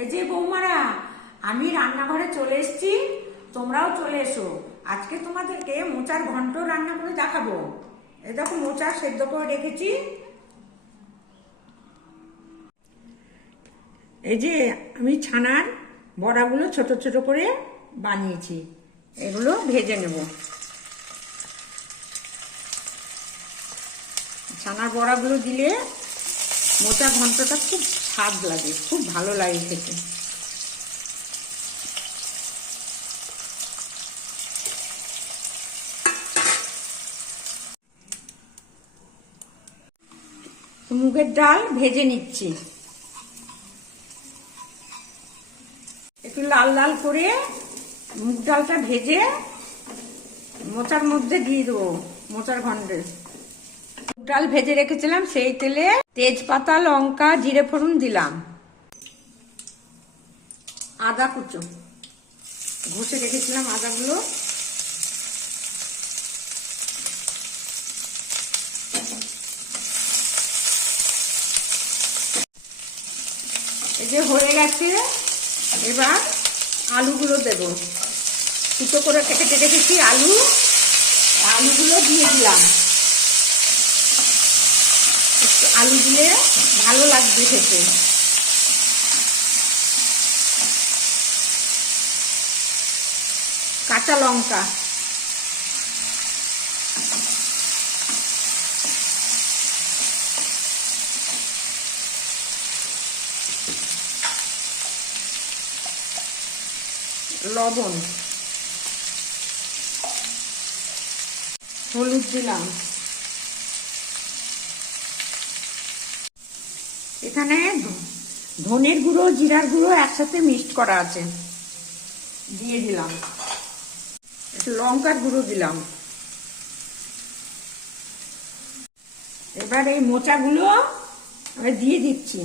এই যে বৌমারা, আমি রান্নাঘরে চলে এসেছি, তোমরাও চলে এসো। আজকে তোমাদেরকে মোচার ঘন্ট রান্না করে দেখাবো। এই দেখো মোচা সেদ্ধ করে রেখেছি। এই যে আমি ছানার বড়াগুলো ছোট ছোট করে বানিয়েছি, এগুলো ভেজে নেব। ছানার বড়াগুলো দিলে মোচা ঘন্টটা খুব স্বাদ লাগে, খুব ভালো লাগে খেতে। মুগের ডাল ভেজে নিচ্ছি, একটু লাল লাল করে মুগ ডালটা ভেজে মোচার মধ্যে দিয়ে দেবো। মোচার ঘন্টে মুগ ডাল ভেজে রেখেছিলাম, সেই তেলে তেজপাতা, লঙ্কা, জিরে ফোড়ন দিলাম, আদা কুচো ঘষে রেখেছিলাম আদাগুলো, এই যে হয়ে গেছে। এবার আলুগুলো দেবো, কুচো করে কেটে রেখেছি আলুগুলো দিয়ে দিলাম। একটু আলু দিলে ভালো লাগবে খেতে। কাঁচা লঙ্কা, লবণ, হলুদ দিলাম। এখানে ধনের গুঁড়ো, জিরার গুঁড়ো একসাথে মিক্সড করা আছে, দিয়ে দিলাম। একটু লঙ্কার গুঁড়ো দিলাম। এবার এই মোচাগুলো আমি দিয়ে দিচ্ছি।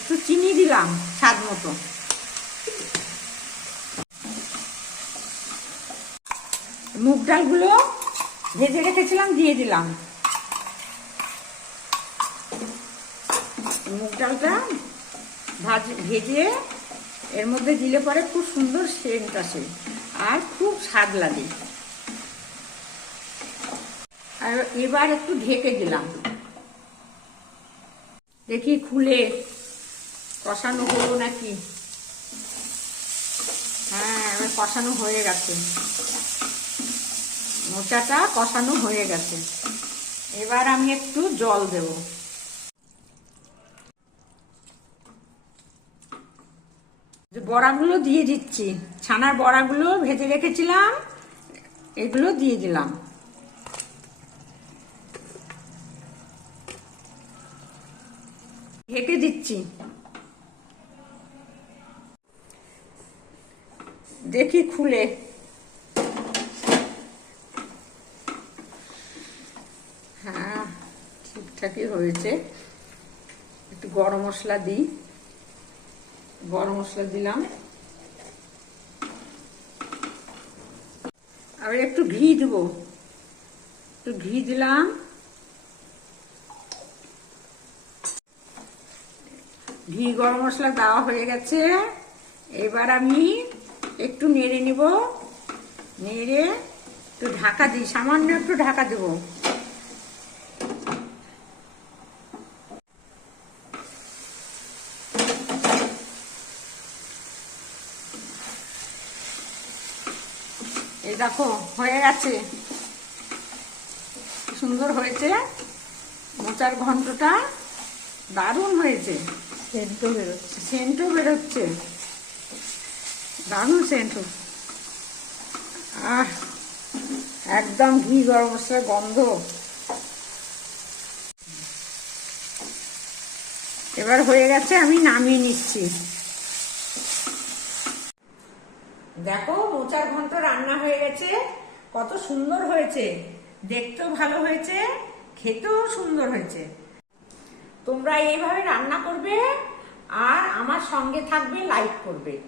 একটু চিনি দিলাম স্বাদ মতো। মুগ ডালগুলো ভেজে রেখেছিলাম দিয়ে দিলাম। মুগ ডালটা ভেজে এর মধ্যে দিলে পরে খুব সুন্দর সেন্ট আসে আর খুব স্বাদ লাগে। আর এবার একটু ঢেকে দিলাম, দেখি খুলে কষানো হলো নাকি। হ্যাঁ, এবার কষানো হয়ে গেছে, মোচাটা কষানো হয়ে গেছে। এবার আমি একটু জল দেব। বড়াগুলো দিয়ে দিচ্ছি, ছানার বড়াগুলো ভেজে রেখেছিলাম, এগুলো দিয়ে দিলাম। ঢেকে দিচ্ছি, দেখি খুলে। হ্যাঁ, ঠিকঠাকই হয়েছে। একটু গরম মশলা দিই, গরম মশলা দিলাম। আর একটু ঘি দেবো, একটু ঘি দিলাম। ঘি গরম মশলা দেওয়া হয়ে গেছে। এবার আমি একটু নেড়ে নিব, নেড়ে একটু ঢাকা দিই, সামান্য একটু ঢাকা দেব। এই দেখো হয়ে গেছে, সুন্দর হয়েছে মোচার ঘন্টটা, দারুণ হয়েছে। সেন্টও বেরোচ্ছে, দারুণ সেন্ট। একদম ঘি গরম মশলার গন্ধ। এবার হয়ে গেছে, আমি নামিয়ে নিচ্ছি। দেখো মোচার ঘন্ট রান্না হয়ে গেছে, কত সুন্দর হয়েছে, দেখতেও ভালো হয়েছে, খেতেও সুন্দর হয়েছে। তোমরা এইভাবে রান্না করবে আর আমার সঙ্গে থাকবে, লাইক করবে।